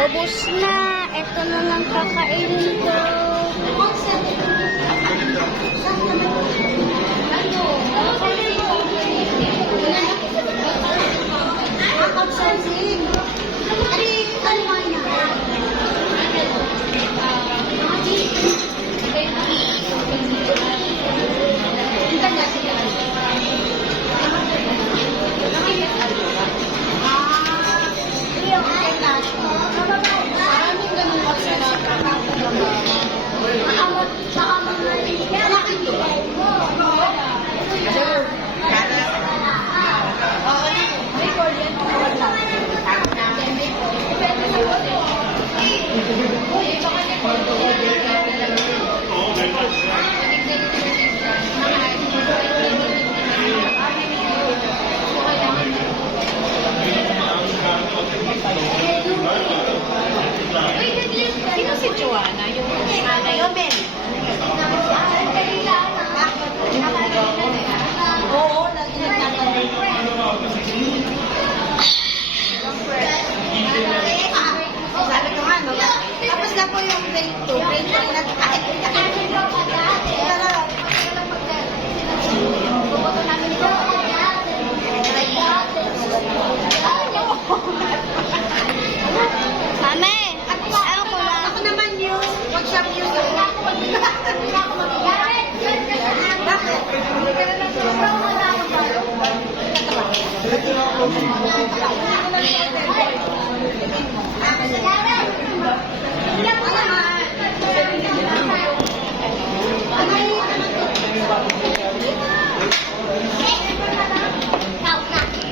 Ubus na. Ito na lang kakainin ko. Sino si Joanna? Yung nanay? Yung Ben. Oo, lagi nagtatanong. Sabi ko nga, no? Tapos na po yung grade 2. Grade 3 na kahit buboto namin ito. Mami! Ako naman yung WhatsApp user. Bakit?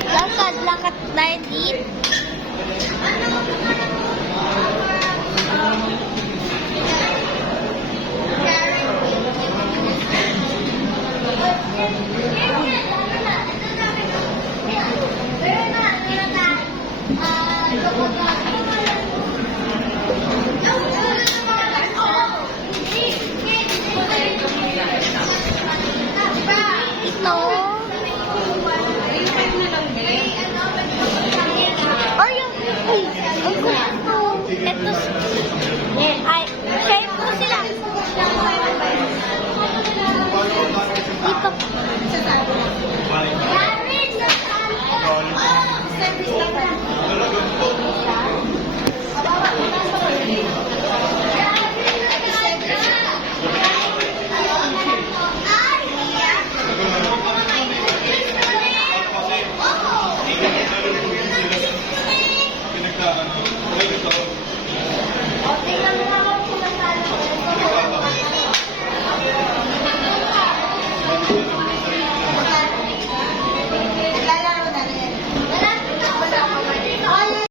Lakad-lakad tayo dito.